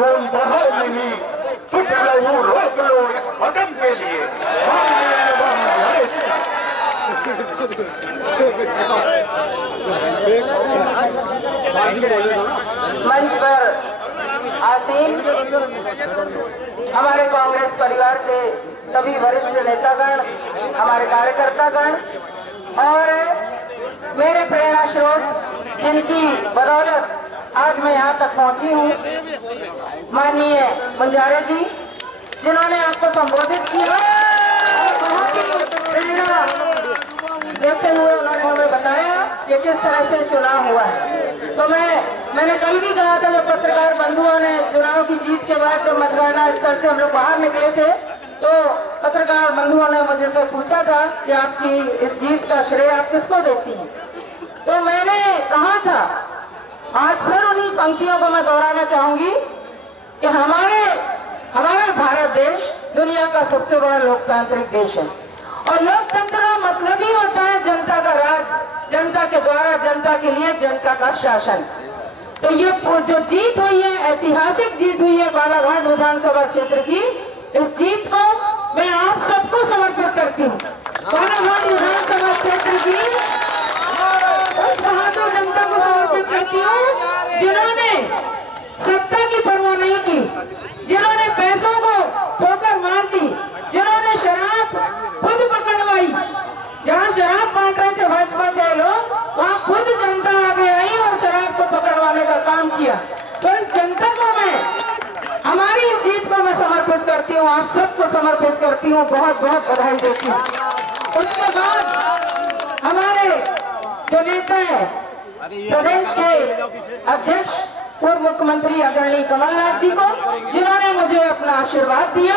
खून बहा नहीं, कुछ लहू रोक लो इस वतन के लिए। मंच पर आसीन हमारे कांग्रेस परिवार के सभी वरिष्ठ नेतागण, हमारे कार्यकर्तागण और मेरे प्रेरणा स्रोत जिनकी बदौलत आज मैं यहाँ तक पहुँची हूँ, माननीय बंजारे जी जिन्होंने आपको संबोधित किया और बहुत ही प्रेरणा देते हुए उन्होंने हमें बताया कि किस तरह से चुनाव हुआ है। तो मैंने कल भी कहा था, जब पत्रकार बंधुओं ने चुनाव की जीत के बाद जब मतगणना स्थल से हम लोग बाहर निकले थे, तो पत्रकार बंधुओं ने मुझे से पूछा था कि आपकी इस जीत का श्रेय आप किसको देती हैं। तो मैंने कहा था, आज फिर उन्हीं पंक्तियों को मैं दोहराना चाहूंगी कि हमारा भारत देश दुनिया का सबसे बड़ा लोकतांत्रिक देश है और लोकतंत्र का मतलब ही होता है जनता का राज, जनता के द्वारा, जनता के लिए, जनता का शासन। तो ये जो जीत हुई है, ऐतिहासिक जीत हुई है बालाघाट विधानसभा क्षेत्र की, इस जीत को मैं आप सबको समर्पित करती हूँ। बालाघाट विधानसभा क्षेत्र की उस बहादुर जनता को समर्पित करती हूँ जिन्होंने सत्ता की परवाह नहीं की, जिन्होंने पैसों को ठोकर मार दी, जिन्होंने शराब खुद पकड़वाई। जहाँ शराब बांट रहे थे भाजपा के लोग, वहाँ खुद जनता आगे आई और शराब को पकड़वाने का काम किया। तो इस जनता को मैं, हमारी इस जीत को मैं समर्पित करती हूँ, आप सबको समर्पित करती हूँ, बहुत बहुत बधाई देती हूँ। उसके बाद हमारे जो नेता है, प्रदेश के अध्यक्ष पूर्व मुख्यमंत्री आदरणीय कमलनाथ जी को, जिन्होंने मुझे अपना आशीर्वाद दिया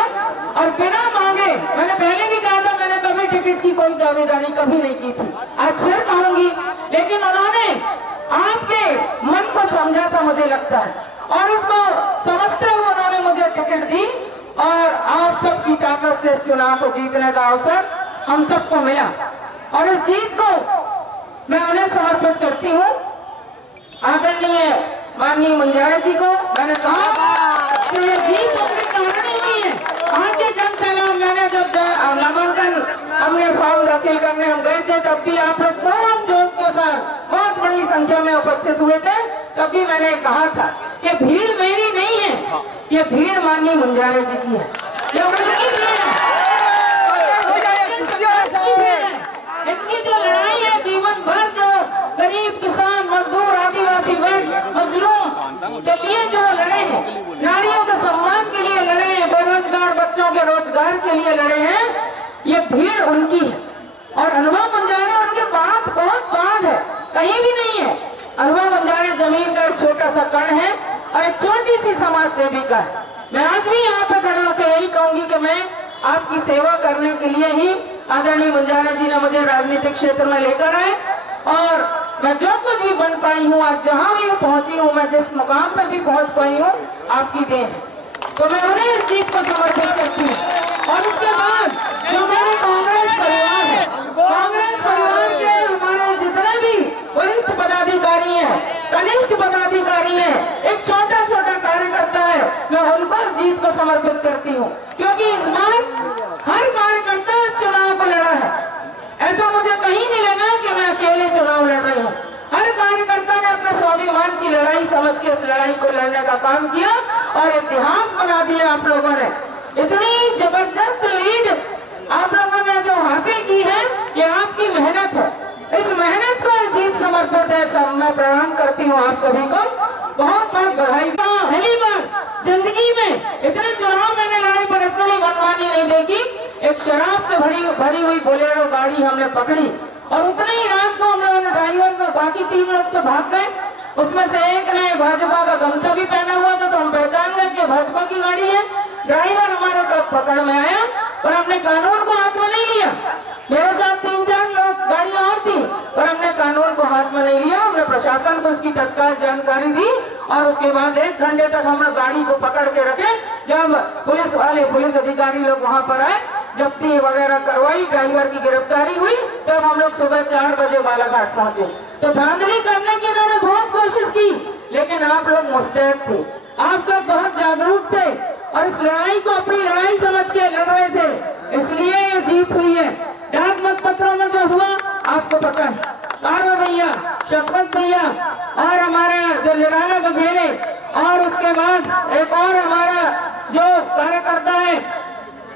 और बिना मांगे, मैंने पहले भी कहा था, मैंने कभी टिकट की कोई दावेदारी कभी नहीं की थी, आज फिर कहूंगी, लेकिन उन्होंने आपके मन को समझा था मुझे लगता है, और उसको समझते हुए उन्होंने मुझे टिकट दी और आप सबकी ताकत से इस चुनाव को जीतने का अवसर हम सबको मिला और इस जीत को मैं उन्हें समर्पित करती हूँ। आदरणीय माननीय बंजारे जी को मैंने कहा कि ये जीत अपने कारण ही नहीं है। आज के जन सैलाब, मैंने जब नामांकन हमने फॉर्म दाखिल करने हम गए थे, तब भी आप लोग बहुत जोश के साथ बहुत बड़ी संख्या में उपस्थित हुए थे। तब भी मैंने कहा था कि भीड़ मेरी नहीं है, ये भीड़ माननीय बंजारे जी की है, ये उनकी भीड़ है, इनकी जो लड़ाई है जीवन भर, जो गरीब किसान मजदूर आदिवासी वर्ग मजलूम के लिए जो लड़े हैं, नारियों के सम्मान के लिए लड़े हैं, बेरोजगार बच्चों के रोजगार के लिए लड़े हैं, ये भीड़ उनकी है। और अनुभव बंजारे उनके बात बहुत बाद है, कहीं भी नहीं है। अनुभव बंजारे जमीन का एक छोटा सा कण है और एक छोटी सी समाज सेविका है। मैं आज भी यहाँ पे खड़ा होकर यही कहूंगी कि मैं आपकी सेवा करने के लिए ही आदरणीय बंजारे जी ने मुझे राजनीतिक क्षेत्र में लेकर आए और मैं जो कुछ भी बन पाई हूँ, आज जहाँ भी पहुंची हूँ, मैं जिस मुकाम पर भी पहुंच पाई हूँ, आपकी देन है। तो मैं उन्हें इस चीज को समर्पित करती हूँ। और उसके बाद जो मेरे कांग्रेस परिवार है, कांग्रेस परिवार के हमारे जितने भी वरिष्ठ पदाधिकारी हैं, कनिष्ठ पदाधिकारी हैं, एक छोटा छोटा कार्यकर्ता है, मैं उनको इस जीत को समर्पित करती हूँ, क्योंकि इस बार हर कार्यकर्ता इस चुनाव को लड़ा है। ऐसा मुझे कहीं नहीं लगा कि मैं अकेले चुनाव लड़ रही हूँ। हर कार्यकर्ता ने अपने स्वाभिमान की लड़ाई समझ के इस लड़ाई को लड़ने का काम किया और इतिहास बना दिया। आप लोगों ने इतनी जबरदस्त लीड आप लोगों ने जो हासिल की है, ये आपकी मेहनत है। इस मेहनत को जीत समर्पित है। सब मैं प्रणाम करती हूँ आप सभी को, बहुत बहुत बधाई। पहली बार जिंदगी में इतने चुनाव मैंने लड़ाई पर इतनी मनमानी नहीं देखी। एक शराब से भरी हुई बोलेरो गाड़ी हमने पकड़ी और उतने ही रात को हम लोगों ने ड्राइवर को, बाकी 3 लोग तो भाग गए, उसमें से एक ने भाजपा का गमछा भी पहना हुआ था, तो हम पहचान गए कि भाजपा की गाड़ी है। ड्राइवर हमारे पकड़ में आया और हमने कानून को हाथ में नहीं लिया। मेरे साथ 3-4 लोग गाड़ियां और थी पर हमने कानून को हाथ में नहीं लिया। हमने प्रशासन को उसकी तत्काल जानकारी दी और उसके बाद 1 घंटे तक हमने गाड़ी को पकड़ के रखे। जब पुलिस अधिकारी लोग वहां पर आए, जब्ती वगैरह करवाई, ड्राइवर की गिरफ्तारी हुई, तब हम लोग सुबह 4 बजे बालाघाट पहुंचे। तो धांधली करने की इन्होंने बहुत कोशिश की, लेकिन आप लोग मुस्तैद थे। आप सब बहुत जागरूक थे और इस लड़ाई को अपनी लड़ाई समझ के लड़ रहे थे, इसलिए ये जीत हुई है। डाक मतपत्रों में जो हुआ आपको पता है, कारो भैया, शपथ भैया और हमारा जो निराला बघेरे और उसके बाद एक और हमारा जो कार्यकर्ता है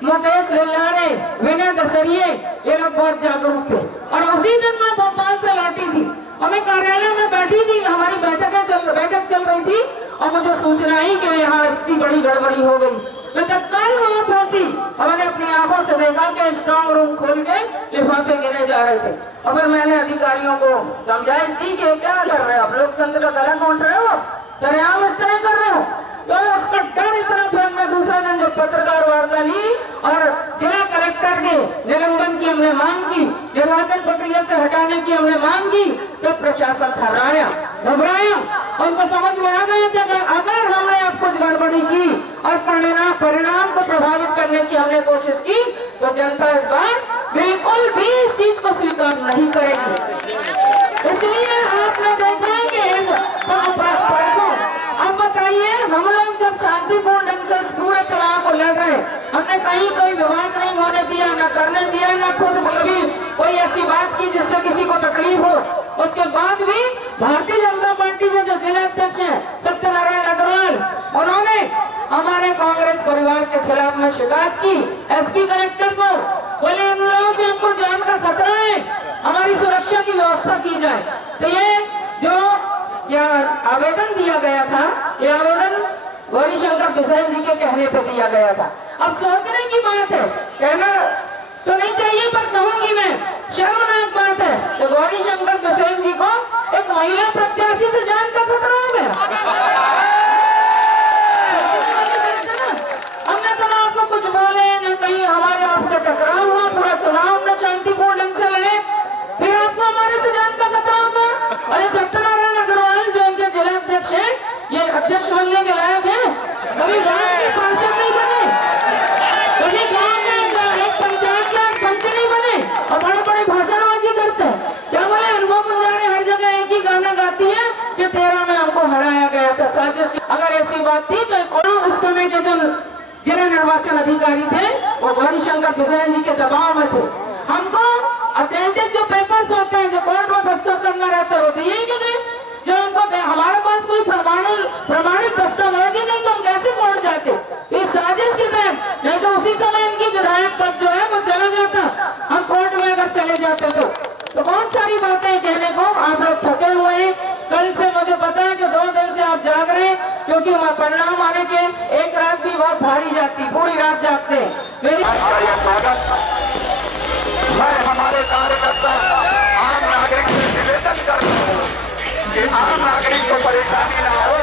मुकेश लल्लाने, विनय दसरिये, ये लोग बहुत जागरूक थे। और उसी दिन मैं भोपाल से लौटी थी और मैं कार्यालय में बैठी थी, हमारी बैठक चल रही थी और मुझे सूचना ही कि यहाँ इतनी बड़ी गड़बड़ी हो गई। मैं तत्काल वहाँ पहुंची और मैंने अपनी आंखों से देखा कि स्ट्रांग रूम खोल के लिफाफे गिरे जा रहे थे और फिर मैंने अधिकारियों को समझाइश दी कि क्या कर रहे हो आप, लोकतंत्र का गला घोंट रहे हो, सरेआम इस तरह कर रहे हो। तो उसका डर इतना था, मैं दूसरे दिन जब पत्रकार वार्ता ली और जिला कलेक्टर के निलंबन की हमने मांग की, निर्वाचन प्रक्रिया से हटाने की हमने मांग की, तो प्रशासन थर्राया, घबराया। उनको समझ में आ गया कि अगर हमने अब कुछ गड़बड़ी की और परिणाम को प्रभावित करने की हमने कोशिश की तो जनता इस बार बिल्कुल भी इस चीज को स्वीकार नहीं करेगी। इसलिए आपने देखा कि परसों, अब बताइए, हम लोग जब शांतिपूर्ण ढंग से इस पूरे चुनाव को लड़ रहे, हमने कहीं कोई विवाद नहीं होने दिया, न करने दिया, न खुद कभी कोई ऐसी बात की जिससे किसी को तकलीफ हो। उसके बाद भी भारतीय जनता पार्टी के जो जिला अध्यक्ष हैं सत्यनारायण अग्रवाल, उन्होंने हमारे कांग्रेस परिवार के खिलाफ में शिकायत की एसपी कलेक्टर को, बोले इन लोगों से हमको जान का खतरा है, हमारी सुरक्षा की व्यवस्था की जाए। तो ये जो आवेदन दिया गया था, ये आवेदन गौरीशंकर बिसेन जी के कहने पर दिया गया था। अब सोचने की बात है, कहना तो नहीं चाहिए पर कहूंगी मैं, शर्मनाक बात है तो गौरीशंकर बिसेन जी को एक महिला प्रत्याशी से जान का खतरा हो गया। हमने तो आपको कुछ बोले न कहीं हमारे आपसे टकराव हुआ, पूरा चुनाव हमने शांतिपूर्ण ढंग से लड़े, फिर आपको हमारे से जान का खतरा होगा। अरे सत्यनारायण अग्रवाल जो इनके जिला अध्यक्ष है, ये अध्यक्ष बनने के लायक है? कभी गांव के पार्षद नहीं बने, कभी गांव में एक पंचायत के पंच नहीं बने और बड़े बड़े भाषणबाजी करते हैं। क्या बोले, अनुभव बंजारे हर जगह एक ही गाना गाती है कि 13 में हमको हराया गया था साजिश। अगर ऐसी बात थी तो उस समय के जो जिला निर्वाचन अधिकारी थे वो गौरीशंकर बिसेन जी के दबाव में थे। हमको ऑथेंटिक जो पेपर्स होते हैं, जो कोर्ट में दस्तखत करना रहता है, वो दिए कि नहीं, जो हमको हमारे पास कोई प्रमाणित दस्तावेज ही नहीं तो हम कैसे कोर्ट जाते? इस साजिश के तहत, नहीं तो उसी समय इनकी विधायक पद जो है वो चला जाता, हम कोर्ट में अगर चले जाते तो बहुत सारी बातें कहने को आप लोग थके हुए हैं। कल से मुझे पता है कि 2 दिन से आप जाग रहे हैं, क्योंकि परिणाम आने के एक रात भी बहुत भारी जाती, पूरी रात जागते हैं। मेरी मैं हमारे कार्यकर्ता आम नागरिक से निवेदन करता हूँ कि आम नागरिक को परेशानी न हो,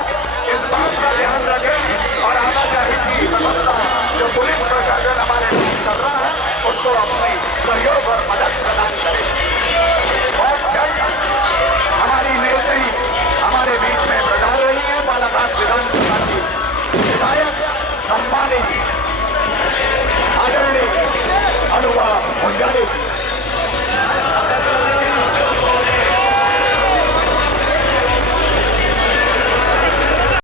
इस बात का ध्यान रखें और आवाजाही की व्यवस्था जो पुलिस प्रशासन हमारे कर रहा है उसको अपनी सहयोग और मदद प्रदान करें। और जल्द हमारी नेत्री हमारे बीच में बता रही है, बालाघाट विधानसभा की विधायक